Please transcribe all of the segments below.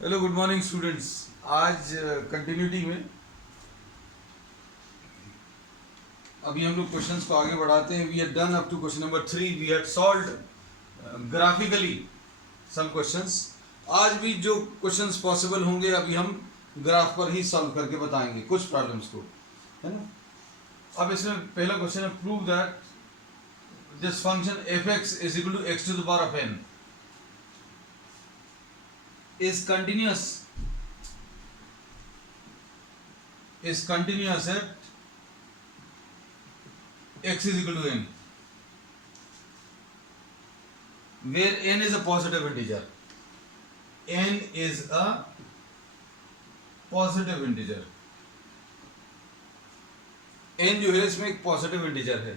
Hello good morning students. आज continuity में अभी हम लोग क्वेश्चंस को आगे बढ़ाते हैं। We have done up to question number 3। We had solved graphically some questions. आज भी जो क्वेश्चंस पॉसिबल होंगे अभी हम ग्राफ पर ही सॉल्व करके बताएंगे कुछ प्रॉब्लम्स को, है ना। अब इसमें पहला क्वेश्चन है, prove that this function f x is equal to x to the power of n is continuous at x is equal to n, where n is a positive integer. n is a positive integer. n जो है इसमें एक positive integer है,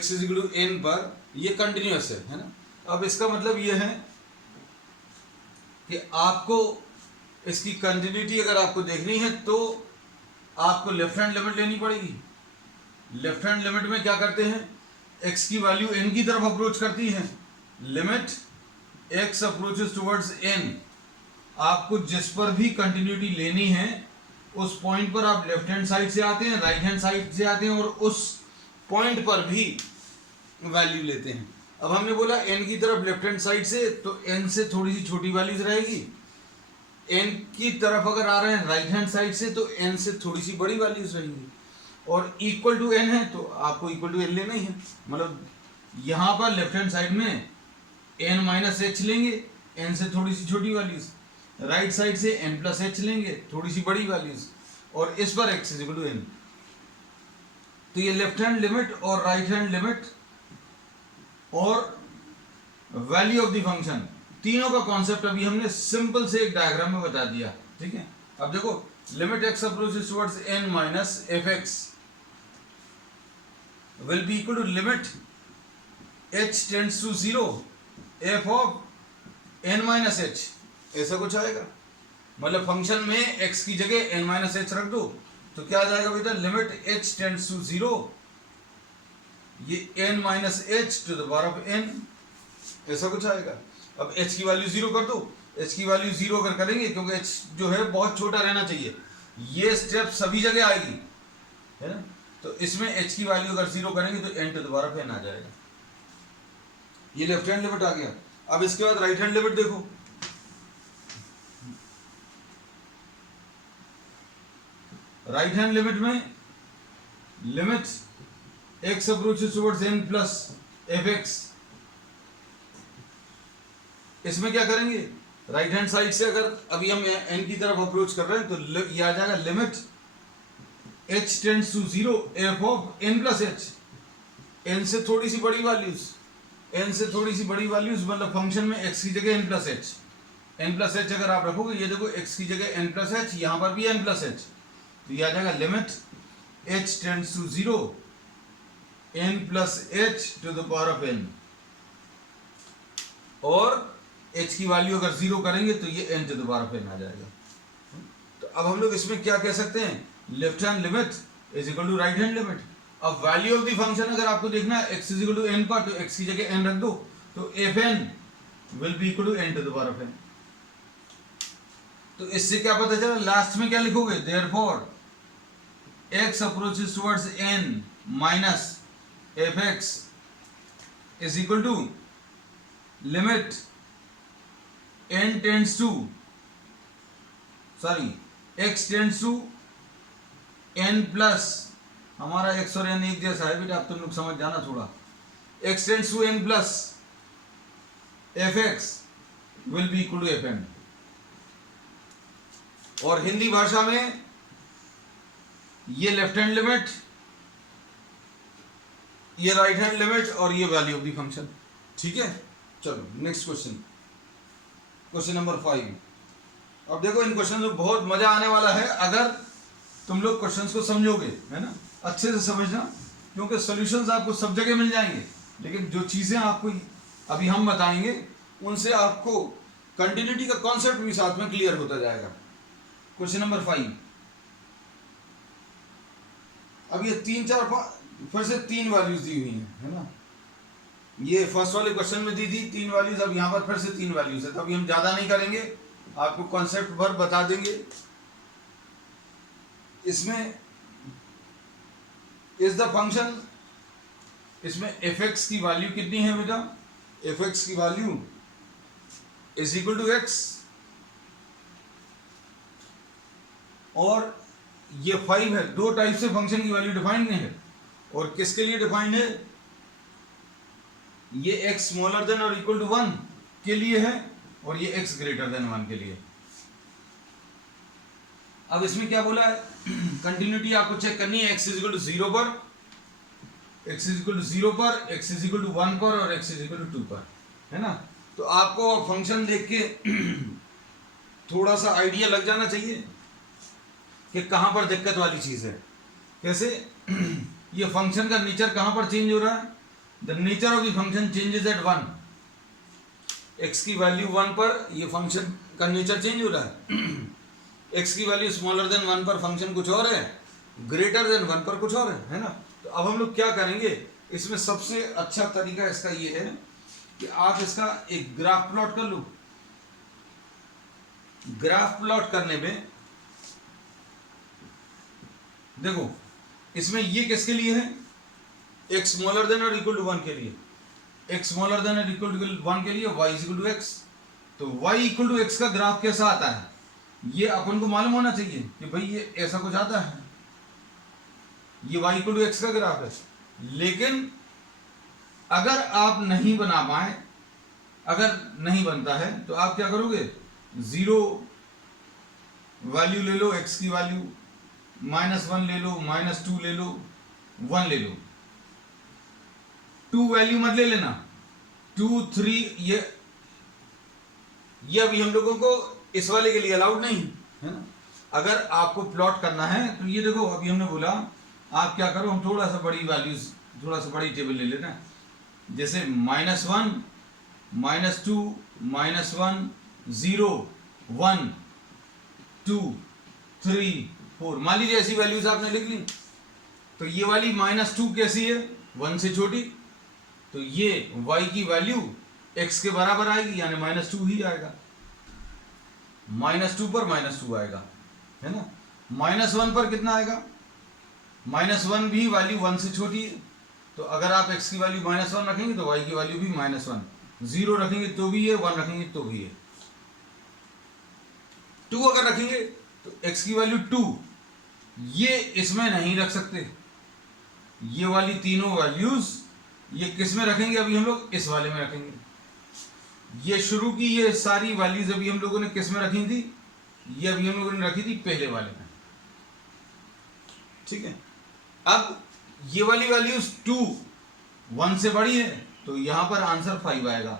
x is equal to n पर ये continuous है ना। अब इसका मतलब ये है कि आपको इसकी कंटिन्यूटी अगर आपको देखनी है तो आपको लेफ्ट हैंड लिमिट लेनी पड़ेगी। लेफ्ट हैंड लिमिट में क्या करते हैं, x की वैल्यू n की तरफ अप्रोच करती है। Limit x approaches towards n, आपको जिस पर भी कंटिन्यूटी लेनी है उस पॉइंट पर आप लेफ्ट हैंड साइड से आते हैं, राइट हैंड साइड से आते हैं और उस पॉइंट पर भी वैल्यू लेते हैं। अब हमने बोला n की तरफ लेफ्ट हैंड साइड से, तो n से थोड़ी सी छोटी वैल्यूज रहेगी। n की तरफ अगर आ रहे हैं राइट हैंड साइड से तो n से थोड़ी सी बड़ी वैल्यूज रहेंगी। और इक्वल टू n है तो आपको इक्वल टू n लेना ही है। मतलब यहाँ पर लेफ्ट हैंड साइड में n माइनस एच लेंगे, n से थोड़ी सी छोटी वैल्यूज। राइट साइड से n प्लस एच लेंगे, थोड़ी सी बड़ी वैल्यूज। और इस पर x is equal to n। तो ये लेफ्ट हैंड लिमिट और राइट हैंड लिमिट और वैल्यू ऑफ द फंक्शन, तीनों का कॉन्सेप्ट अभी हमने सिंपल से एक डायग्राम में बता दिया। ठीक है, अब देखो, limit x approaches towards n minus f x will be equal to limit h tends to 0 f of n minus h, ऐसा कुछ आएगा। मतलब फंक्शन में x की जगह n माइनस h रख दो तो क्या आ जाएगा बेटा, लिमिट h टेंड्स टू 0 ये n minus H to the power of n, ऐसा कुछ आएगा। अब h की वैल्यू 0 कर दो, h की वैल्यू 0 अगर करेंगे, क्योंकि h जो है बहुत छोटा रहना चाहिए, ये स्टेप सभी जगह आएगी, है ना। तो इसमें h की वैल्यू अगर 0 करेंगे तो n to the power of n आ जाएगा। ये लेफ्ट हैंड लिमिट आ गया। अब इसके बाद राइट हैंड लिमिट देखो, राइट हैंड लिमिट में limit x approaches towards n plus f x, इसमें क्या करेंगे, राइट हैंड साइड से अगर अभी हम n की तरफ अप्रोच कर रहे हैं तो ये आ जाएगा limit h tends to 0 f of n plus h, n से थोड़ी सी बड़ी वैल्यूज, n से थोड़ी सी बड़ी वैल्यूज, मतलब फंक्शन में x की जगह n प्लस h अगर आप रखोगे, ये देखो x की जगह n प्लस h, यहाँ पर भी n प्लस h, तो ये आ जाएगा limit h tends to 0 n plus h to the power of n, और h की वैल्यू अगर 0 करेंगे तो ये n to the power of n आ जाएगा। तो अब हम लोग इसमें क्या कह सकते हैं, left hand limit is equal to right hand limit. अब वैल्यू ऑफ द फंक्शन अगर आपको देखना है x is equal to n पर, तो x की जगह n रख दो, तो f n will be equal to n to the power of n। तो इससे क्या पता चला, लास्ट में क्या लिखोगे, therefore x approaches towards n minus f x is equal to limit n tends to x tends to n plus, हमारा x और n एक जैसा है बेटा, आप तुम लोग समझ जाना थोड़ा, x tends to n plus f x will be equal to f n. और हिंदी भाषा में ये लेफ्ट हैंड लिमिट, ये राइट हैंड लिमिट और ये वैल्यू ऑफ द फंक्शन। ठीक है, चलो नेक्स्ट क्वेश्चन, क्वेश्चन नंबर 5। अब देखो, इन क्वेश्चन में बहुत मजा आने वाला है अगर तुम लोग क्वेश्चंस को समझोगे, है ना, अच्छे से समझना, क्योंकि सॉल्यूशंस आपको सब जगह मिल जाएंगे, लेकिन जो चीजें आपको अभी हम बताएंगे उनसे आपको कंटिन्यूटी का कॉन्सेप्ट भी साथ में क्लियर होता जाएगा। क्वेश्चन नंबर 5, अब ये 3 4 फिर से 3 वैल्यूज दी हुई हैं, है ना। ये फर्स्ट वाले क्वेश्चन में दी थी 3 वैल्यूज, अब यहाँ पर फिर से 3 वैल्यूज है, तो अभी हम ज्यादा नहीं करेंगे, आपको कॉन्सेप्ट भर बता देंगे। इसमें इज द फंक्शन, इसमें एफ एक्स की वैल्यू कितनी है बेटा, एफ एक्स की value is equal to x, और ये 5 है। दो टाइप से फंक्शन की वैल्यू डिफाइंड है, और किसके लिए डिफाइंड है, ये x स्मॉलर देन और इक्वल टू 1 के लिए है, और ये x ग्रेटर देन 1 के लिए। अब इसमें क्या बोला है, कंटिन्यूटी आपको चेक करनी है, x इज इक्वल टू 0 पर, x इज इक्वल टू 0 पर, x इज इक्वल टू 1 पर, और x इज इक्वल टू 2 पर, है ना। तो आपको फंक्शन देख के थोड़ा सा आइडिया लग जाना चाहिए कि कहां पर दिक्कत वाली चीज है। कैसे, ये फंक्शन का नेचर कहां पर चेंज हो रहा है, the nature of the function changes at 1, x की वैल्यू 1 पर ये फंक्शन का नेचर चेंज हो रहा है, x की वैल्यू स्मॉलर देन 1 पर फंक्शन कुछ और है, ग्रेटर देन 1 पर कुछ और है ना। तो अब हम लोग क्या करेंगे, इसमें सबसे अच्छा तरीका इसका ये है कि आप इसका एक ग्राफ प्लॉट कर लो। ग्राफ प्लॉट करने में देखो, इसमें ये किसके लिए है, x स्मॉलर देन और इक्वल टू 1 के लिए, x स्मॉलर देन और इक्वल टू 1 के लिए y इक्वल टू x। तो y इक्वल टू x का ग्राफ कैसा आता है, ये अपन को मालूम होना चाहिए कि भाई ये ऐसा कुछ आता है, ये y इक्वल टू x का ग्राफ है। लेकिन अगर आप नहीं बना पाए, अगर नहीं बनता है तो आप क्या करोगे, 0 वैल्यू ले लो, x की वैल्यू, -1 ले लो, -2 ले लो, 1 ले लो, 2 वैल्यू मत ले लेना, 2 3, ये अभी हम लोगों को इस वाले के लिए अलाउड नहीं है ना। अगर आपको प्लॉट करना है तो ये देखो, अभी हमने बोला आप क्या करो, हम थोड़ा सा बड़ी वैल्यूज, थोड़ा सा बड़ी टेबल ले लेना, जैसे -1 -2 -1 0 1 2 3 4, मान लीजिए ऐसी वैल्यूज आपने लिख ली। तो ये वाली -2 कैसी है, 1 से छोटी, तो ये y की वैल्यू x के बराबर आएगी, यानी -2 ही आएगा, -2 पर -2 आएगा, है ना। -1 पर कितना आएगा, -1 भी वैल्यू 1 से छोटी है, तो अगर आप x की वैल्यू -1 रखेंगे तो y की वैल्यू भी -1, 0 रखेंगे तो भी है, 1 रखेंगे तो भी है, 2 अगर रखेंगे तो x की वैल्यू 2, ये इसमें नहीं रख सकते, ये वाली तीनों वैल्यूज ये किस में रखेंगे, अभी हम लोग इस वाले में रखेंगे। ये शुरू की ये सारी वैल्यूज अभी हम लोगों ने किस में रखी थी, ये अभी हम लोगों ने रखी थी पहले वाले में, ठीक है। अब ये वाली वैल्यूज 2 1 से बड़ी है, तो यहां पर आंसर 5 आएगा।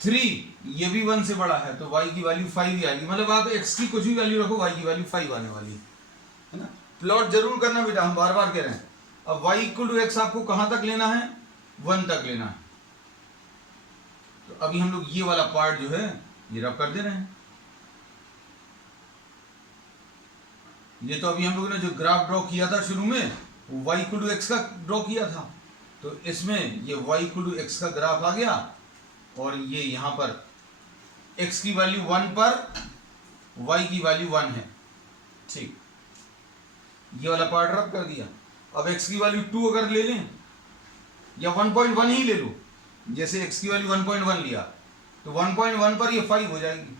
3 ये भी 1 से बड़ा है, तो y की वैल्यू 5 ही आएगी। मतलब आप x की कुछ भी वैल्यू रखो, y की वैल्यू 5 आने वाली है ना। प्लॉट जरूर करना बेटा, हम बार बार कह रहे हैं। अब y इक्वल टू x आपको कहां तक लेना है, 1 तक लेना है। तो अभी हम लोग ये वाला पार्ट जो है ये रब कर दे रहे हैं। ये तो अभी हम लोगों ने जो ग्राफ ड्रॉ किया था शुरू में, वो y इक्वल टू x का ड्रॉ किया था, तो इसमें ये y इक्वल टू x का ग्राफ आ गया, और ये यहां पर x की वैल्यू 1 पर y की वैल्यू 1 है, ठीक। ये वाला पार्ट रब कर दिया। अब x की वैल्यू 2 अगर ले लें, या 1.1 ही ले लो, जैसे x की वैल्यू 1.1 लिया, तो 1.1 पर ये 5 हो जाएगी।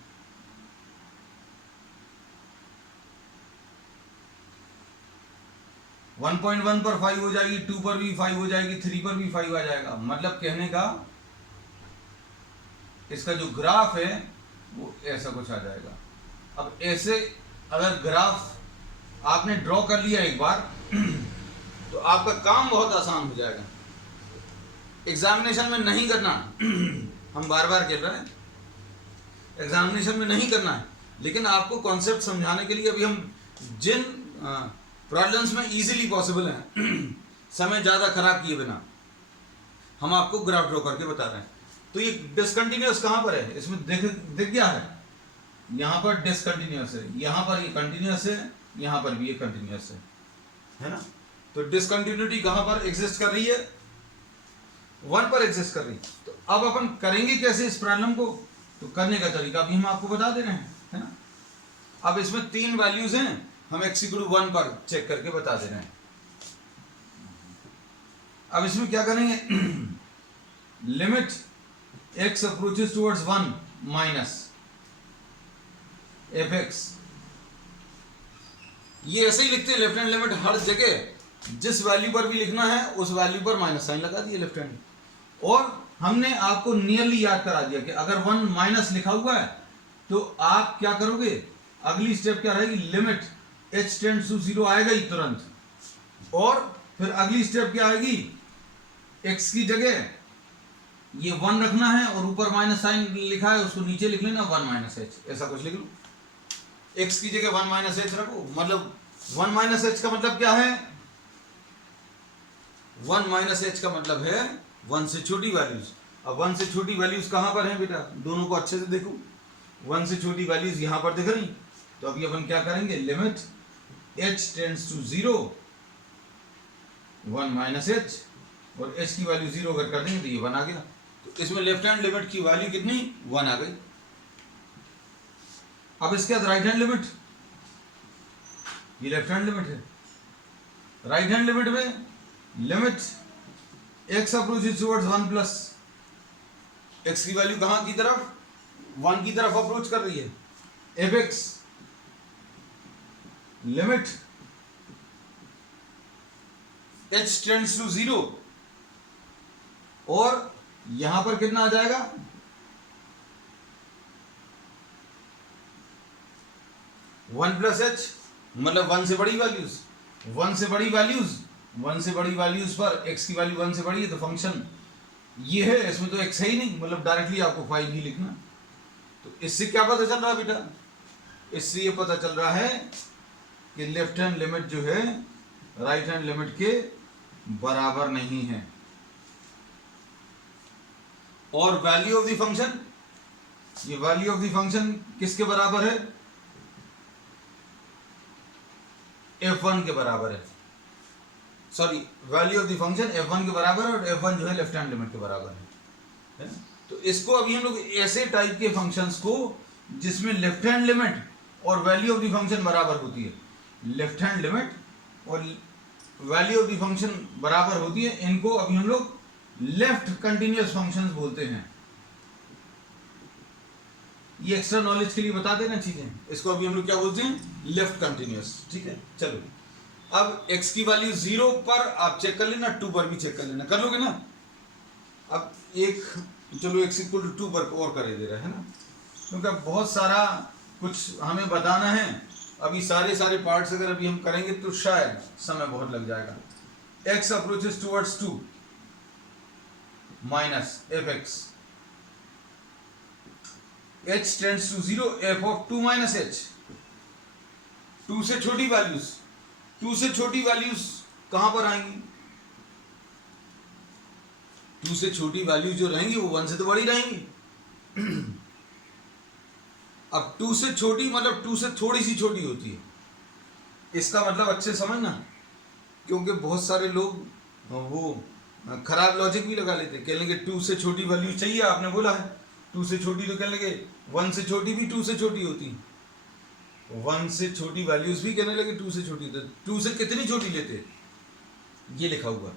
वन पॉइंट 1 पर 5 हो जाएगी, 2 पर भी 5 हो जाएगी, 3 पर भी 5 आ जाएगा। मतलब कहने का इसका जो ग्राफ है वो ऐसा कुछ आ जाएगा। अब ऐसे अगर ग्राफ आपने ड्रॉ कर लिया एक बार तो आपका काम बहुत आसान हो जाएगा। एग्जामिनेशन में नहीं करना हम बार बार कह रहे हैं, एग्जामिनेशन में नहीं करना है, लेकिन आपको कॉन्सेप्ट समझाने के लिए अभी हम जिन प्रॉब्लम्स में इजीली पॉसिबल है समय ज़्यादा खराब किए बिना हम आपको ग्राफ ड्रॉ करके बता रहे हैं। तो ये डिसकंटिन्यूअस कहाँ पर है, इसमें दिख गया है, यहाँ पर डिसकंटिन्यूअस है, यहाँ पर ये कंटिन्यूअस है, यहाँ पर भी ये कंटिन्यूअस है ना। तो डिसकंटिन्यूटी कहाँ पर एग्जिस्ट कर रही है, 1 पर एग्जिस्ट कर रही है। तो अब अपन करेंगे कैसे इस प्रॉब्लम को, तो करने का तरीका भी हम आपको बता दे रहे हैं। अब इसमें 3 वैल्यूज हैं, हम x इक्वल टू 1 पर चेक करके बता दे रहे हैं। अब इसमें क्या करेंगे, limit x approaches towards 1 minus fx, ये ऐसे ही लिखते हैं लेफ्ट हैंड लिमिट, हर जगह जिस वैल्यू पर भी लिखना है उस वैल्यू पर माइनस साइन लगा दिए लेफ्ट हैंड। और हमने आपको नियरली याद करा दिया कि अगर 1 माइनस लिखा हुआ है तो आप क्या करोगे, अगली स्टेप क्या रहेगी, लिमिट h टेंड्स टू 0 आएगा ही तुरंत, और फिर अगली स्टेप क्या आएगी, x की जगह ये 1 रखना है और ऊपर माइनस साइन लिखा है उसको नीचे लिख लेना 1 माइनस एच, ऐसा कुछ लिख लो। x की जगह 1 माइनस एच रखो, मतलब 1 माइनस एच का मतलब क्या है, 1 माइनस एच का मतलब है 1 से छोटी वैल्यूज। अब 1 से छोटी वैल्यूज कहां पर हैं बेटा, दोनों को अच्छे से देखो, 1 से छोटी वैल्यूज यहां पर दिख रही, तो अभी अपन क्या करेंगे, limit h tends to 0 1 minus h, और h की वैल्यू 0 अगर कर देंगे तो ये 1 आ गया। तो इसमें लेफ्ट हैंड लिमिट की वैल्यू कितनी, 1 आ गई। अब इसके बाद राइट हैंड लिमिट, ये लेफ्ट हैंड लिमिट है, राइट हैंड लिमिट में limit x approaches towards 1 plus, x की वैल्यू कहां की तरफ, 1 की तरफ अप्रोच कर रही है, fx limit h tends to 0, और यहां पर कितना आ जाएगा, 1 प्लस एच, मतलब 1 से बड़ी वैल्यूज, 1 से बड़ी वैल्यूज, 1 से बड़ी वैल्यूज पर x की वैल्यू 1 से बड़ी है तो फंक्शन ये है, इसमें तो x है ही नहीं, मतलब डायरेक्टली आपको 5 ही लिखना। तो इससे क्या पता चल रहा है बेटा, इससे ये पता चल रहा है कि लेफ्ट हैंड लिमिट जो है राइट हैंड लिमिट के बराबर नहीं है। और वैल्यू ऑफ द फंक्शन, ये वैल्यू ऑफ द फंक्शन किसके बराबर है, f1 के बराबर है, sorry value of the function f1 के बराबर है, और f1 जो है लेफ्ट हैंड लिमिट के बराबर है। तो इसको अभी हम लोग ऐसे टाइप के फंक्शंस को जिसमें लेफ्ट हैंड लिमिट और वैल्यू ऑफ द फंक्शन बराबर होती है, लेफ्ट हैंड लिमिट और वैल्यू ऑफ द फंक्शन बराबर होती है, इनको अभी हम लोग लेफ्ट कंटिन्यूअस फंक्शंस बोलते हैं। ये एक्स्ट्रा नॉलेज के लिए बता देना चीजें, इसको अभी हम लोग क्या बोलते हैं, लेफ्ट कंटिन्यूअस। ठीक है, चलो अब x की वैल्यू 0 पर आप चेक कर लेना, 2 पर भी चेक कर लेना, कर लोगे ना। अब एक चलो x इक्वल टू 2 पर और कर दे रहा है ना, क्योंकि बहुत सारा कुछ हमें बताना है, अभी सारे पार्ट्स अगर अभी हम करेंगे तो शायद समय बहुत लग जाएगा। x approaches towards 2 minus fx, h tends to 0 f of 2 minus h, 2 से छोटी वैल्यूज, 2 से छोटी वैल्यूज कहां पर आएंगी, 2 से छोटी वैल्यूज जो रहेंगी वो 1 से तो बड़ी रहेंगी। अब 2 से छोटी मतलब 2 से थोड़ी सी छोटी होती है, इसका मतलब अच्छे समझना, क्योंकि बहुत सारे लोग वो खराब लॉजिक भी लगा लेते, कह लेंगे 2 से छोटी वैल्यू चाहिए, आपने बोला है 2 से छोटी, तो कह लेंगे 1 से छोटी भी 2 से छोटी होती, 1 से छोटी वैल्यूज भी कहने लगे 2 से छोटी, तो 2 से कितनी छोटी लेते, ये लिखा हुआ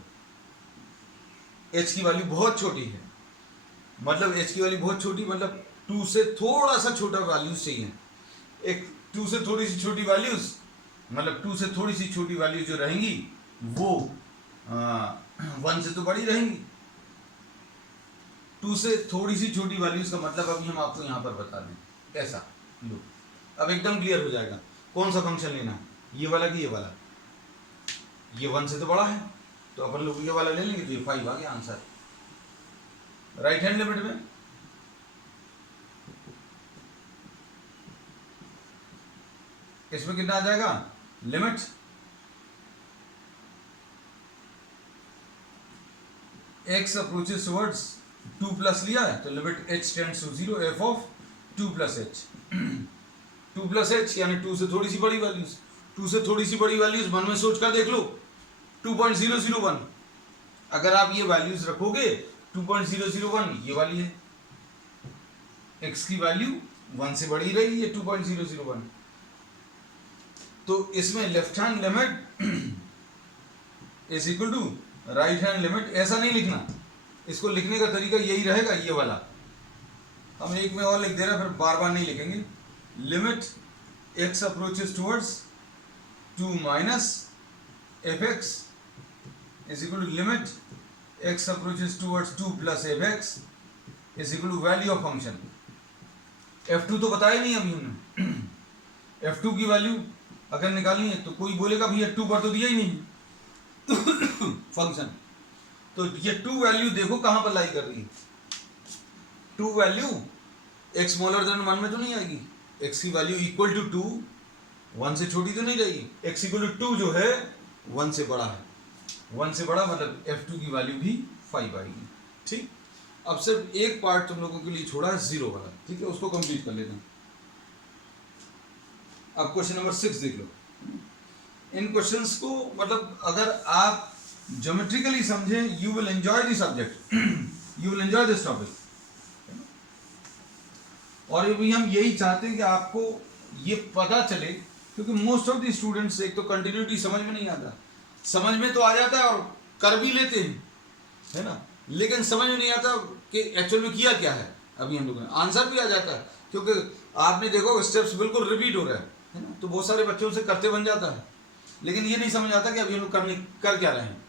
h की वैल्यू बहुत छोटी है, मतलब h की वैल्यू बहुत छोटी मतलब 2 से थोड़ा सा छोटा वैल्यूज चाहिए। एक 2 से थोड़ी सी छोटी वैल्यूज मतलब 2 से थोड़ी सी छोटी वैल्यूज जो रहेंगी वो 1 से तो बड़ी रहेंगी। 2 से थोड़ी सी छोटी वैल्यूज का मतलब अभी हम आपको यहाँ पर बता दें, ऐसा लो, अब एकदम क्लियर हो जाएगा कौन सा फंक्शन लेना है, ये वाला कि ये वाला, ये 1 से तो बड़ा है तो अपन लोग ये वाला ले लेंगे, तो ये 5 आ गया आंसर। राइट हैंड लिमिट में इसमें कितना आ जाएगा, limit x approaches towards 2 plus लिया है तो limit h tends to 0 f of 2 plus h, 2 plus h यानी 2 से थोड़ी सी बड़ी वैल्यूज, 2 से थोड़ी सी बड़ी वैल्यूज मन में सोच कर देख लो 2.001, अगर आप ये वैल्यूज रखोगे 2.001 ये वाली है, x की वैल्यू 1 से बड़ी रही है 2.001, तो इसमें left hand limit is equal to right hand limit, ऐसा नहीं लिखना, इसको लिखने का तरीका यही रहेगा, ये वाला हम एक में और लिख दे रहे हैं, फिर बार बार नहीं लिखेंगे। Limit x approaches towards 2 minus f x is equal to limit x approaches towards 2 plus f x is equal to value of function. f2 तो बताया नहीं अभी हमने। f2 की वैल्यू अगर निकालनी है तो कोई बोलेगा भैया 2 पर तो दिया ही नहीं फंक्शन, तो ये 2 वैल्यू देखो कहां पर लाई कर रही है। 2 वैल्यू x स्मॉलर देन 1 में तो नहीं आएगी, x की वैल्यू इक्वल टू 2, 1 से छोटी तो नहीं रहेगी। x इक्वल टू 2 जो है 1 से बड़ा है, 1 से बड़ा मतलब f2 की वैल्यू भी 5 आएगी। ठीक, अब सिर्फ एक पार्ट तुम लोगों के लिए छोड़ा है 0 वाला, ठीक है, उसको कंप्लीट कर लेना। अब क्वेश्चन नंबर 6 देख लो। इन क्वेश्चंस को मतलब अगर आप ज्योमेट्रिकली समझें, you will enjoy this subject, you will enjoy this topic. और ये भी हम यही चाहते हैं कि आपको ये पता चले, क्योंकि मोस्ट ऑफ द स्टूडेंट्स एक तो कंटिन्यूटी समझ में नहीं आता, समझ में तो आ जाता है और कर भी लेते हैं, है ना, लेकिन समझ में नहीं आता कि एक्चुअल में किया क्या है। अभी हम लोगों ने आंसर भी आ जाता है, क्योंकि आपने देखो स्टेप्स बिल्कुल रिपीट हो रहे हैं, है ना, तो बहुत सारे बच्चों से करते बन जाता है, लेकिन ये नहीं समझ आता कि अभी हम लोग कर क्या रहे हैं।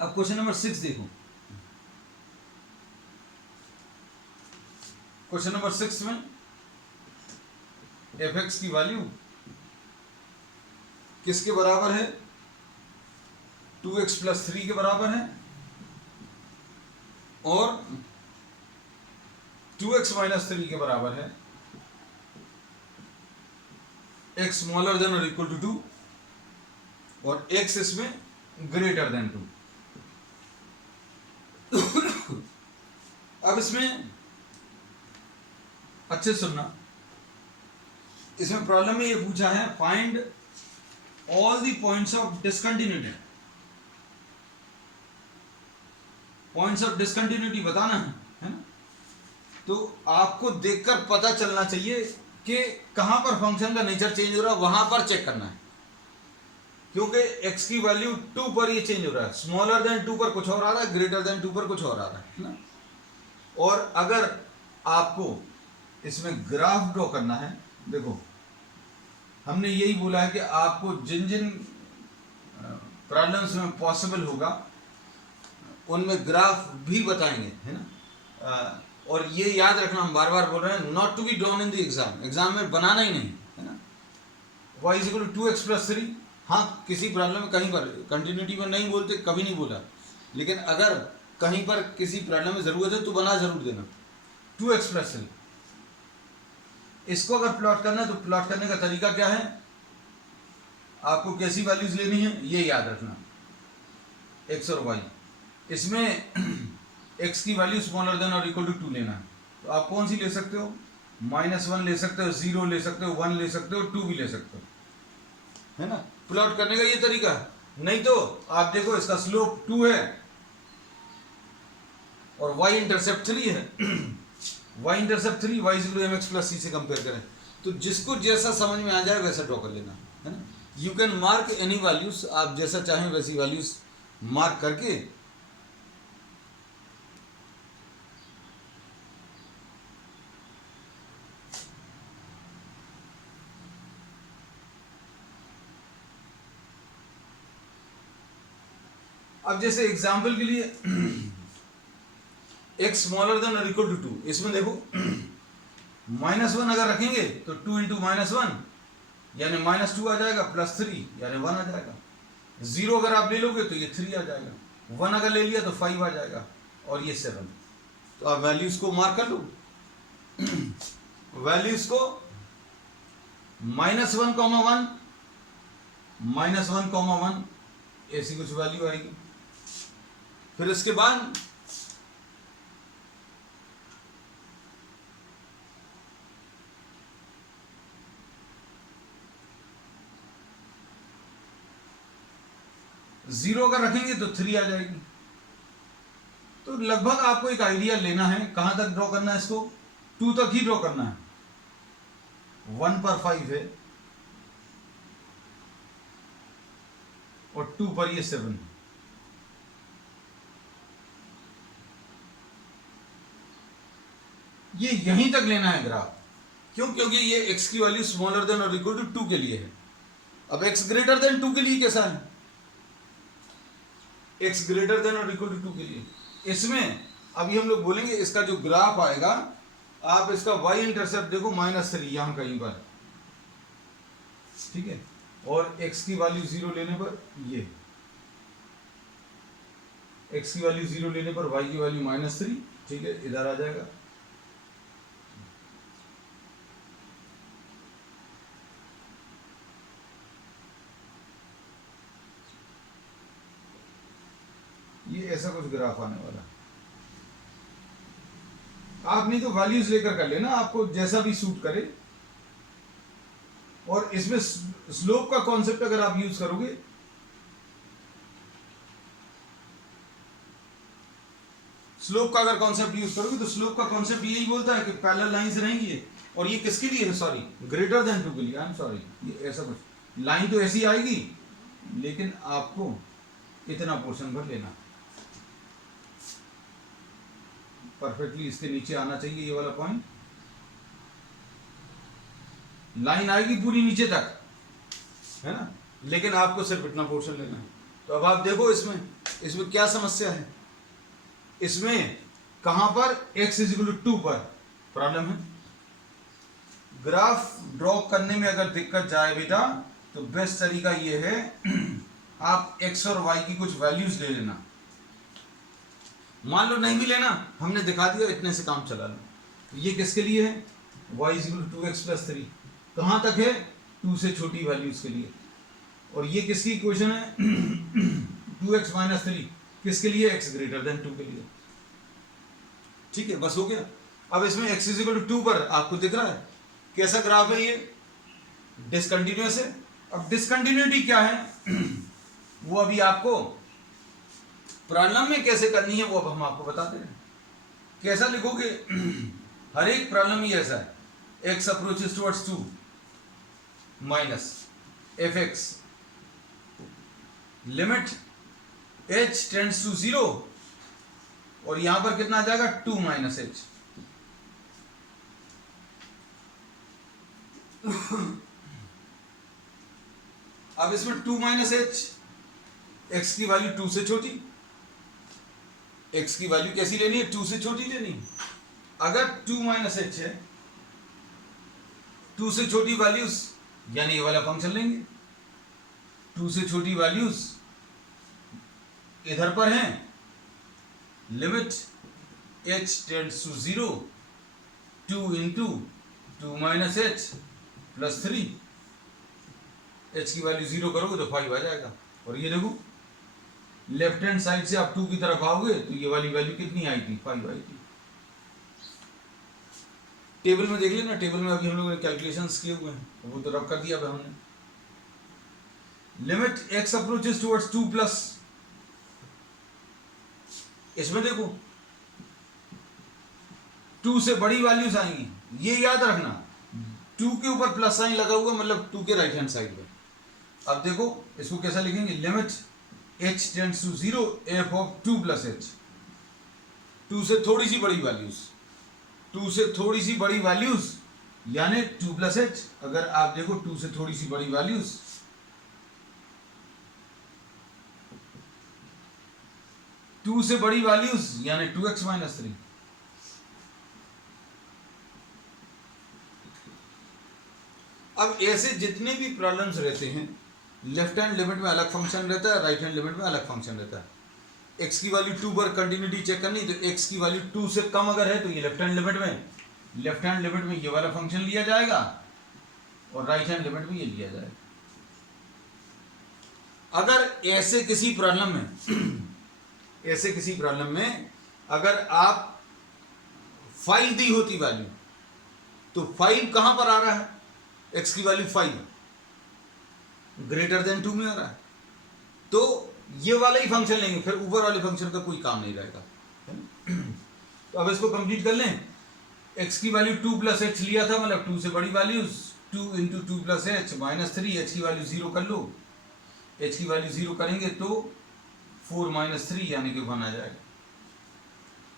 अब क्वेश्चन नंबर 6 देखो। क्वेश्चन नंबर 6 में एफ एक्स की वैल्यू किसके बराबर है, 2x प्लस 3 के बराबर है, और 2x माइनस 3 के बराबर है, x स्मॉलर देन और इक्वल टू 2, और x इसमें ग्रेटर देन 2। अब इसमें अच्छे सुनना, इसमें प्रॉब्लम में ये पूछा है find all the points of discontinuity. Points of discontinuity बताना है ना, तो आपको देखकर पता चलना चाहिए कि कहां पर फंक्शन का नेचर चेंज हो रहा है, वहां पर चेक करना है, क्योंकि x की वैल्यू 2 पर ये चेंज हो रहा है, स्मॉलर देन 2 पर कुछ और आ रहा है, ग्रेटर देन 2 पर कुछ और आ रहा है ना। और अगर आपको इसमें ग्राफ ड्रॉ करना है, देखो हमने यही बोला है कि आपको जिन जिन प्रॉब्लम्स में पॉसिबल होगा उनमें ग्राफ भी बताएंगे, है ना। और ये याद रखना, हम बार बार बोल रहे हैं, not to be drawn in the exam, exam में बनाना ही नहीं, है ना। y is equal to 2x plus 3, हाँ किसी प्रॉब्लम में कहीं पर कंटिन्यूटी में नहीं बोलते, कभी नहीं बोला, लेकिन अगर कहीं पर किसी प्रॉब्लम में जरूरत है तो बना जरूर देना 2x प्लस 3। इसको अगर प्लॉट करना है तो प्लॉट करने का तरीका क्या है, आपको कैसी वैल्यूज लेनी है ये याद रखना, x और y। इसमें x की वैल्यू स्मॉलर देन और इक्वल टू 2 लेना है, तो आप कौन सी ले सकते हो, -1 ले सकते हो, 0 ले सकते हो, 1 ले सकते हो, 2 भी ले सकते हो, है ना। प्लॉट करने का ये तरीका है, नहीं तो आप देखो इसका स्लोप 2 है और y इंटरसेप्ट 3 है, y intercept 3, y is equal to mx plus c से कंपेयर करें, तो जिसको जैसा समझ में आ जाए वैसा ड्रॉ कर लेना, है ना। You can mark any values, आप जैसा चाहें वैसी वैल्यूज मार्क करके अब जैसे एग्जाम्पल के लिए x स्मॉलर देन और इक्वल टू 2, इसमें देखो -1 अगर रखेंगे तो 2 इंटू -1 यानी -2 आ जाएगा, +3 यानी 1 आ जाएगा, 0 अगर आप ले लोगे तो ये 3 आ जाएगा, 1 अगर ले लिया तो 5 आ जाएगा, और ये 7। तो आप वैल्यूज को मार्क कर लो, वैल्यूज को -1, -1, ऐसी कुछ वैल्यू आएगी। फिर इसके बाद जीरो अगर रखेंगे तो 3 आ जाएगी। तो लगभग आपको एक आइडिया लेना है कहां तक ड्रॉ करना है, इसको 2 तक ही ड्रॉ करना है, 1 पर 5 है और 2 पर ये 7 है। ये यहीं तक लेना है ग्राफ। क्यों? क्योंकि ये x की वैल्यू स्मॉलर देन और इक्वल टू 2 के लिए है। अब x ग्रेटर देन 2 के लिए कैसा है? x ग्रेटर देन और इक्वल टू 2 के लिए इसमें अभी हम लोग बोलेंगे इसका जो ग्राफ आएगा, आप इसका y इंटरसेप्ट देखो -3 यहां कहीं पर, ठीक है, और x की वैल्यू 0 लेने पर ये x की वैल्यू 0 लेने पर y की वैल्यू -3, ठीक है, इधर आ जाएगा। ये ऐसा कुछ ग्राफ आने वाला। आप नहीं तो वैल्यूज लेकर कर लेना, आपको जैसा भी सूट करे। और इसमें स्लोप का कॉन्सेप्ट अगर आप यूज करोगे, स्लोप का अगर कॉन्सेप्ट यूज करोगे तो स्लोप का कॉन्सेप्ट यही बोलता है कि पैरेलल लाइंस रहेंगी। और ये किसके लिए है? सॉरी, ग्रेटर देन 2 के लिए। आई एम सॉरी, ये ऐसा कुछ लाइन तो ऐसी आएगी, लेकिन आपको इतना पोर्शन भर लेना, परफेक्टली इसके नीचे आना चाहिए ये वाला पॉइंट। लाइन आएगी पूरी नीचे तक, है ना, लेकिन आपको सिर्फ इतना पोर्शन लेना है। तो अब आप देखो इसमें क्या समस्या है। इसमें कहां पर x = 2 पर प्रॉब्लम है। ग्राफ ड्रॉ करने में अगर दिक्कत जाए बेटा, तो बेस्ट तरीका ये है आप x और y की कुछ वैल्यूज ले लेना। मान लो नहीं भी लेना, हमने दिखा दिया, इतने से काम चला लो। ये किसके लिए है? y = 2x + 3 कहां तक है? 2 से छोटी वैल्यूज के लिए। और ये किसकी इक्वेशन है? 2x - 3 किसके लिए? x ग्रेटर देन 2 के लिए। ठीक है, बस हो गया। अब इसमें x = 2 पर आपको दिख रहा है कैसा ग्राफ है? ये डिसकंटिन्यूअस है। अब डिसकंटिन्यूटी क्या है वो अभी आपको प्रॉब्लम में कैसे करनी है वो अब हम आपको बताते हैं। कैसा लिखोगे? हर एक प्रॉब्लम ही ऐसा है, x approaches towards 2 minus fx limit h tends to 0, और यहां पर कितना आ जाएगा? 2 - h। अब इसमें 2 - h, x की वैल्यू 2 से छोटी, x की वैल्यू कैसी लेनी है? 2 से छोटी लेनी है। अगर 2 - h है, 2 से छोटी वैल्यूज यानी ये वाला फंक्शन लेंगे। 2 से छोटी वैल्यूज इधर पर हैं, limit h tends to 0, 2 × 2 - h + 3। h की वैल्यू 0 करोगे तो 5 आ जाएगा। और ये देखो लेफ्ट हैंड साइड से आप 2 की तरफ आओगे तो ये वाली वैल्यू कितनी आई थी? 5 आई थी। टेबल में देख लेना, टेबल में अभी हम लोगों ने कैलकुलेशंस किए हुए हैं, वो तो रब कर दिया हमने। Limit x approaches towards 2 plus, इसमें देखो 2 से बड़ी वैल्यूज आएंगी, ये याद रखना। 2 के ऊपर प्लस साइन लगा हुआ मतलब 2 के राइट हैंड साइड में। अब देखो इसको कैसा लिखेंगे? Limit h tends to 0 f of 2 + h। 2 से थोड़ी सी बड़ी वैल्यूज, 2 से थोड़ी सी बड़ी वैल्यूज यानी 2 + h। अगर आप देखो 2 से थोड़ी सी बड़ी वैल्यूज, टू से बड़ी वैल्यूज यानी 2x - 3। अब ऐसे जितने भी प्रॉब्लम्स रहते हैं, लेफ्ट हैंड लिमिट में अलग फंक्शन रहता है, राइट हैंड लिमिट में अलग फंक्शन रहता है। x की वैल्यू 2 पर कंटिन्यूटी चेक करनी, तो x की वैल्यू 2 से कम अगर है तो ये लेफ्ट हैंड लिमिट में ये वाला फंक्शन लिया जाएगा, और राइट हैंड लिमिट में ये लिया जाएगा। अगर ऐसे किसी प्रॉब्लम में अगर आप 5 दी होती वैल्यू, तो 5 कहां पर आ रहा है? x की वैल्यू 5 ग्रेटर देन 2 में आ रहा है, तो ये वाला ही फंक्शन लेंगे, फिर ऊपर वाले फंक्शन का कोई काम नहीं रहेगा। तो अब इसको कंप्लीट कर लें। x की वैल्यू 2 + h लिया था, मतलब 2 से बड़ी values two into two plus H minus three, H की वैल्यू जीरो कर लो, एच की वैल्यू जीरो करेंगे तो 4 माइनस थ्री यानी कि 1 आ जाएगा।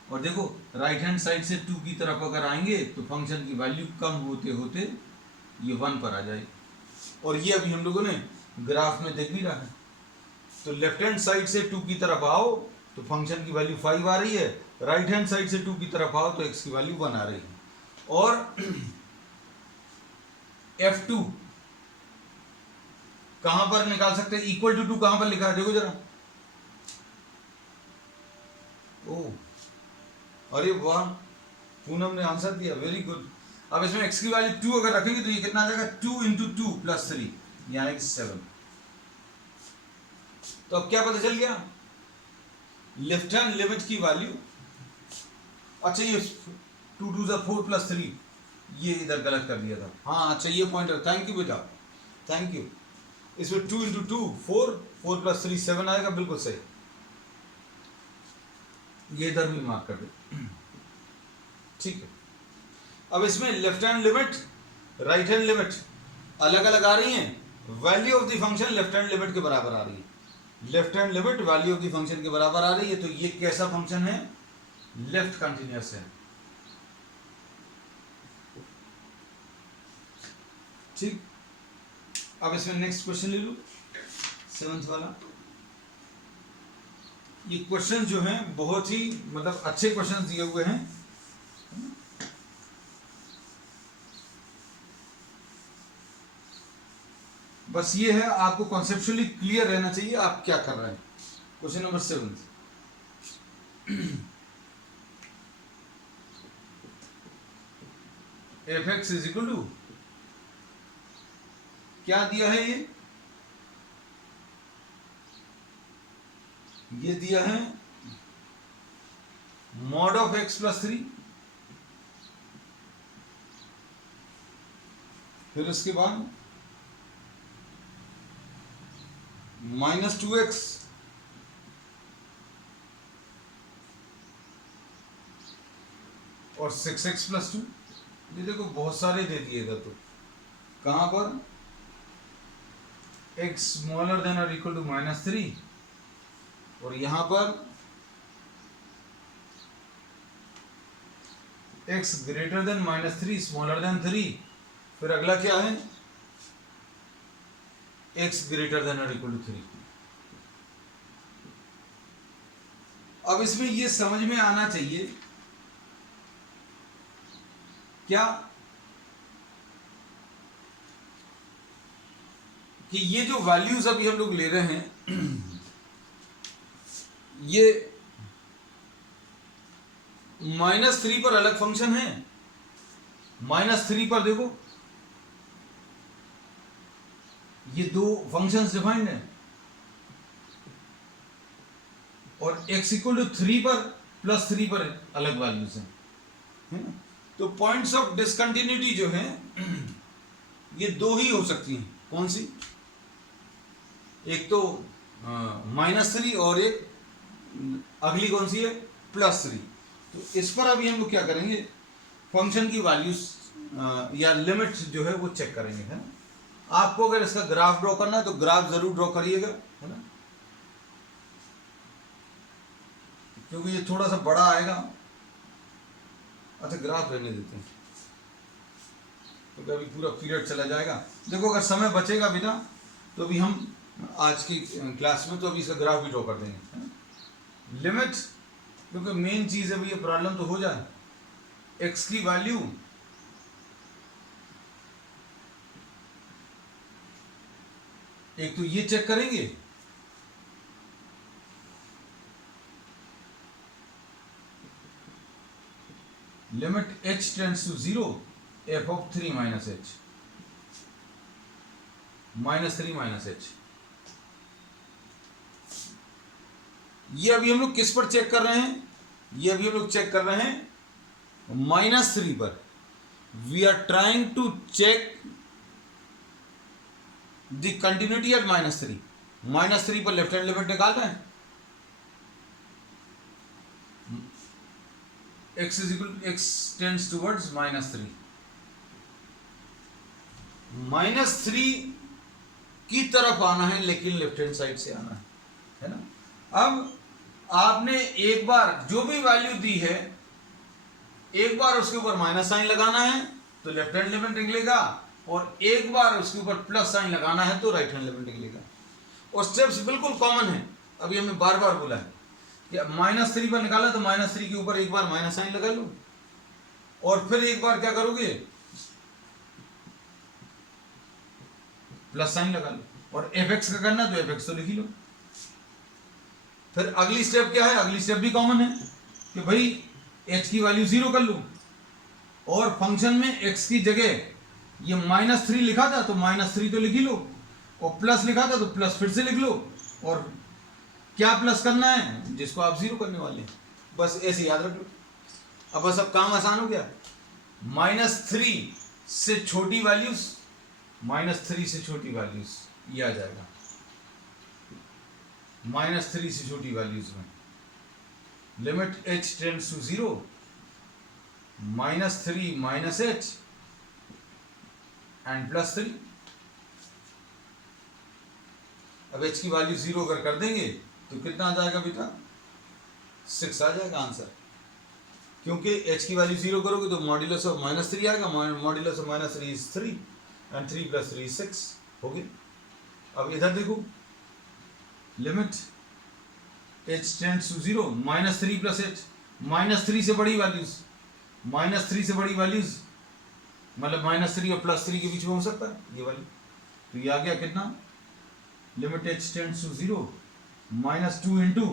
और देखो राइट हैंड साइड से 2 की तरफ अगर आएंगे तो फंक्शन की वैल्यू कम होते होते ये 1 पर आ जाएगी। और ये अभी हम लोगों ने ग्राफ में देख भी रहा है। तो लेफ्ट हैंड साइड से 2 की तरफ आओ तो फंक्शन की वैल्यू 5 आ रही है, राइट हैंड साइड से 2 की तरफ आओ तो x की वैल्यू 1 आ रही है। और f2 कहां पर निकाल सकते हैं, इक्वल टू 2 कहां पर लिखा है देखो जरा। ओ अरे वाह, पूनम ने आंसर दिया, वेरी गुड। अब इसमें x की वैल्यू 2 अगर रखेंगे तो ये कितना आ जाएगा, 2 इंटू टू प्लस 3 यानी कि 7। तो अब क्या पता चल गया, लेफ्ट हैंड लिमिट की वैल्यू, अच्छा ये 2 2 4 प्लस 3 ये इधर गलत कर दिया था। हाँ अच्छा ये पॉइंटर, थैंक यू बेटा, थैंक यू। इसमें 2 इंटू टू 4, 4 प्लस 3 7 आएगा, बिल्कुल सही। ये इधर भी मार्क कर दे, ठीक है। अब इसमें left hand limit right hand limit अलग अलग आ रही हैं, value of the function left hand limit के बराबर आ रही है। Left hand limit value of the function के बराबर आ रही है, तो ये कैसा फंक्शन है, लेफ्ट कंटिन्यूअस है, ठीक। अब इसमें नेक्स्ट क्वेश्चन ले लो, 7th वाला। ये क्वेश्चन जो हैं बहुत ही मतलब अच्छे क्वेश्चन दिए हुए हैं। बस ये है आपको कॉन्सेप्चुअली क्लियर रहना चाहिए आप क्या कर रहे हैं। Question number 7, f x is equal to क्या दिया है, ये दिया है मॉड ऑफ एक्स प्लस 3, फिर उसके बाद -2x और 6x प्लस 2। ये देखो बहुत सारे दे दिए इधर, तो कहां पर x स्मॉलर देन और इक्वल टू -3 और यहां पर x greater than -3 smaller than 3, फिर अगला क्या है x ग्रेटर देन और इक्वल टू 3। अब इसमें ये समझ में आना चाहिए क्या कि ये जो वैल्यूज अभी हम लोग ले रहे हैं ये -3 पर अलग फंक्शन है, -3 पर देखो ये दो फंक्शंस डिफाइंड है, और x इक्वल टू 3 पर +3 पर अलग वैल्यूज हैं, है ना। तो पॉइंट्स ऑफ डिसकंटिन्यूटी जो है ये दो ही हो सकती हैं, कौन सी, एक तो -3 और एक अगली कौन सी है +3। तो इस पर अभी हम लोग क्या करेंगे, फंक्शन की वैल्यूज या लिमिट जो है वो चेक करेंगे, है ना। आपको अगर इसका ग्राफ ड्रॉ करना है तो ग्राफ जरूर ड्रॉ करिएगा, है ना, क्योंकि ये थोड़ा सा बड़ा आएगा। अच्छा ग्राफ रहने देते हैं, तो अभी पूरा पीरियड चला जाएगा। देखो अगर समय बचेगा बिना तो अभी हम आज की क्लास में तो अभी इसका ग्राफ भी ड्रॉ कर देंगे, है ना। लिमिट क्योंकि मेन चीज है, ये प्रॉब्लम तो हो जाए, एक्स की वैल्यू एक तो ये चेक करेंगे, limit h tends to 0 f of 3 minus h, -3 -h। ये अभी हम लोग किस पर चेक कर रहे हैं, ये अभी हम लोग चेक कर रहे हैं -3 पर। We are trying to check the continuity at -3। -3 पर लेफ्ट हैंड लिमिट निकाल रहे हैं, x टेंड्स टूवर्ड्स -3। -3 की तरफ आना है, लेकिन लेफ्ट हैंड साइड से आना है ना। अब आपने एक बार जो भी वैल्यू दी है, एक बार उसके ऊपर माइनस साइन लगाना है तो लेफ्ट हैंड लिमिट निकलेगा, और एक बार उसके ऊपर प्लस साइन लगाना है तो राइट हैंड लिमिट निकलेगा। और स्टेप्स बिल्कुल कॉमन है, अभी हमें बार बार बोला है कि -3 पर निकाला तो -3 के ऊपर एक बार माइनस साइन लगा लो, और फिर एक बार क्या करोगे, प्लस साइन लगा लो, और fx का करना तो fx तो लिख ही लो। फिर अगली स्टेप क्या है, अगली स्टेप भी कॉमन है कि भाई h की वैल्यू 0 कर लो, और फंक्शन में x की जगह ये -3 लिखा था तो -3 तो लिख ही लो, और प्लस लिखा था तो प्लस फिर से लिख लो, और क्या प्लस करना है जिसको आप 0 करने वाले हैं, बस ऐसे याद रख लो। अब बस अब काम आसान हो गया। -3 से छोटी वैल्यूज, -3 से छोटी वैल्यूज ये आ जाएगा। -3 से छोटी वैल्यूज में limit h tends to 0, -3 minus h and +3। अब h की वैल्यू 0 अगर कर देंगे तो कितना आ जाएगा बेटा, 6 आ जाएगा आंसर, क्योंकि h की वैल्यू 0 करोगे तो मॉड्यूलस ऑफ -3 आएगा, modulus of -3 is 3 and 3 + 3 is 6 हो गया। अब इधर देखो, limit h tends to 0, -3 + h, -3 से बड़ी वैल्यूज, -3 से बड़ी वैल्यूज मतलब -3 और +3 के बीच में हो सकता है ये वाली, तो ये आ गया कितना, limit h tends to 0, -2 into,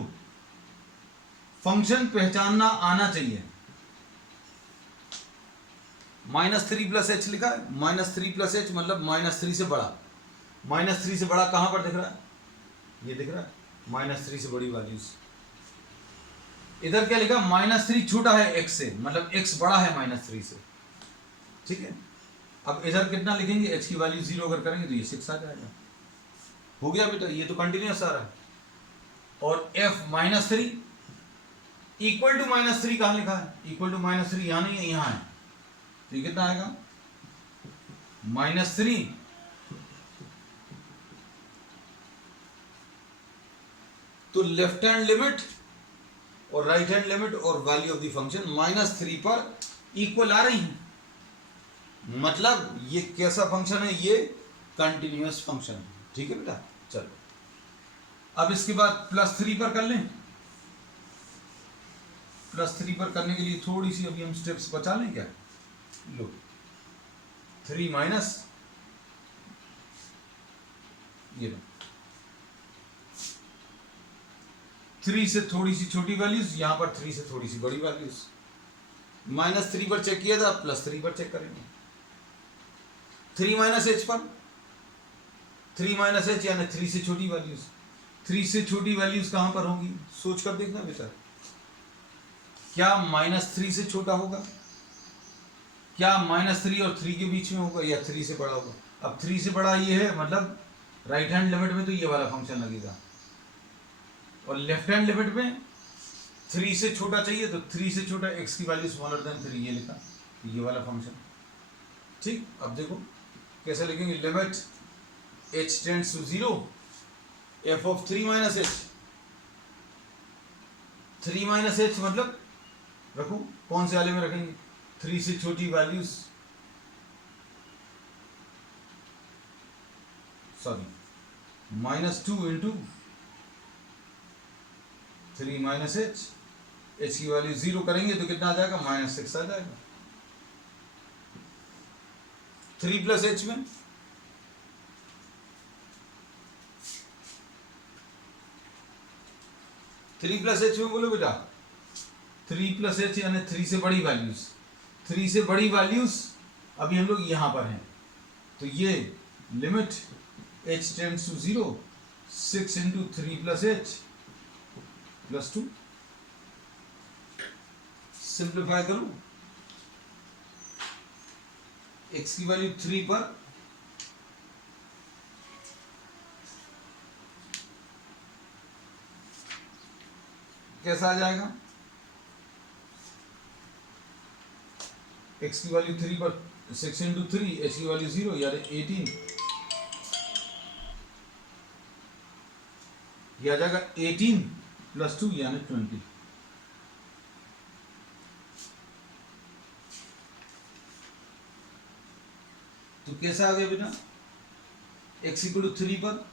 function पहचानना आना चाहिए, -3 + h लिखा है, -3 + h मतलब -3 से बड़ा, -3 से बड़ा कहां पर दिख रहा है, ये दिख रहा है, -3 से बड़ी वैल्यूज। इधर क्या लिखा, -3 छोटा है x से, मतलब x बड़ा है -3 से, ठीक है। अब इधर कितना लिखेंगे, h की वैल्यू 0 अगर करेंगे तो ये 6 आ जाएगा, हो गया बेटा, ये तो कंटिन्यूअस आ रहा है। और f -3 इक्वल टू -3 कहां लिखा है, इक्वल टू -3 यहां नहीं है, यहां है, तो ये कितना आएगा, -3 तो लेफ्ट हैंड लिमिट और राइट हैंड लिमिट और वैल्यू ऑफ द फंक्शन -3 पर इक्वल आ रही है, मतलब ये कैसा फंक्शन है, ये कंटिन्यूअस फंक्शन है, ठीक है बेटा। चलो अब इसके बाद +3 पर कर लें, +3 पर करने के लिए थोड़ी सी अभी हम स्टेप्स बचा लें क्या, लो 3 माइनस ये लो, 3 से थोड़ी सी छोटी वैल्यूज, यहां पर 3 से थोड़ी सी बड़ी वैल्यूज, -3 पर चेक किया था, +3 पर चेक करेंगे, 3 h पर, 3 h यानी 3 से छोटी वैल्यूज, 3 से छोटी वैल्यूज कहां पर होंगी, सोच कर देखना बेटा, क्या -3 से छोटा होगा, क्या -3 और 3 के बीच में होगा, या 3 से बड़ा होगा। अब 3 से बड़ा ये है, मतलब राइट हैंड लिमिट में तो ये वाला फंक्शन लगेगा, और लेफ्ट हैंड लिमिट में 3 से छोटा चाहिए तो 3 से छोटा x की वैल्यू स्मॉलर देन 3 ये लिखा, ये वाला फंक्शन, ठीक। अब देखो कैसे लिखेंगे, limit h tends to 0, f of 3 h, 3 h मतलब रखो, कौन से वाले में रखेंगे, 3 से छोटी values, sorry -2 into 3 h, h की वैल्यू 0 करेंगे तो कितना आ जाएगा, -6 आ जाएगा, 3 + h में, बोलो बेटा, 3 + h यानी 3 से बड़ी वैल्यूज, 3 से बड़ी वैल्यूज अभी हम लोग यहां पर हैं, तो ये limit h tends to 0, 6 into 3 + h +2, simplify करूं, x की वैल्यू 3 पर कैसा आ जाएगा, x की वैल्यू 3 पर 6 इंटू 3, h की वैल्यू 0 यानी 18, ये आ जाएगा 18 प्लस 2 यानी 20। तो कैसा आ गया बेटा, x इक्वल टू 3 पर,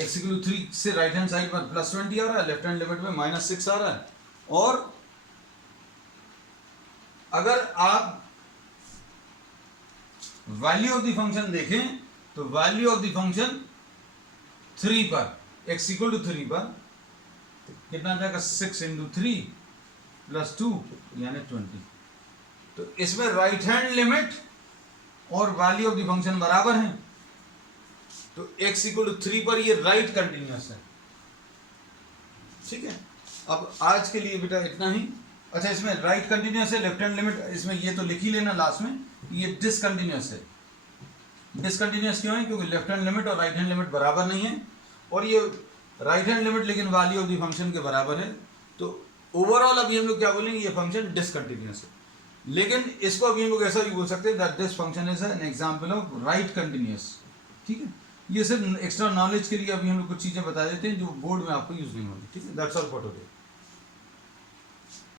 x इक्वल टू 3 से राइट हैंड साइड पर प्लस 20 आ रहा है, लेफ्ट हैंड लिमिट में -6 आ रहा है। और अगर आप वैल्यू ऑफ द फंक्शन देखें तो वैल्यू ऑफ द फंक्शन 3 पर, x इक्वल टू 3 पर कितना आ जाएगा, 6 इंटू 3 प्लस 2 यानी 20। तो इसमें राइट हैंड लिमिट और वैल्यू ऑफ द फंक्शन बराबर हैं, तो x इक्वल टू 3 पर ये राइट कंटिन्यूअस है। ठीक है, अब आज के लिए बेटा इतना ही। अच्छा, इसमें राइट कंटिन्यूअस है, लेफ्ट हैंड लिमिट इसमें ये तो लिख ही लेना लास्ट में, ये डिसकंटिन्यूअस है। डिसकंटिन्यूअस क्यों है, क्योंकि लेफ्ट हैंड लिमिट और राइट हैंड लिमिट बराबर नहीं है, और ये राइट हैंड लिमिट लेकिन वैल्यू ऑफ द फंक्शन के बराबर है। तो ओवरऑल अभी हम लोग क्या बोलेंगे, ये फंक्शन डिसकंटिन्यूअस है। लेकिन इसको अभी हम लोग ऐसा भी बोल सकते हैं that this function is an example of right continuous. ठीक है, ये सिर्फ एक्स्ट्रा नॉलेज के लिए अभी हम लोग कुछ चीजें बता देते हैं जो बोर्ड में आपको यूज नहीं होगी। ठीक है, दैट्स ऑल फॉर टुडे।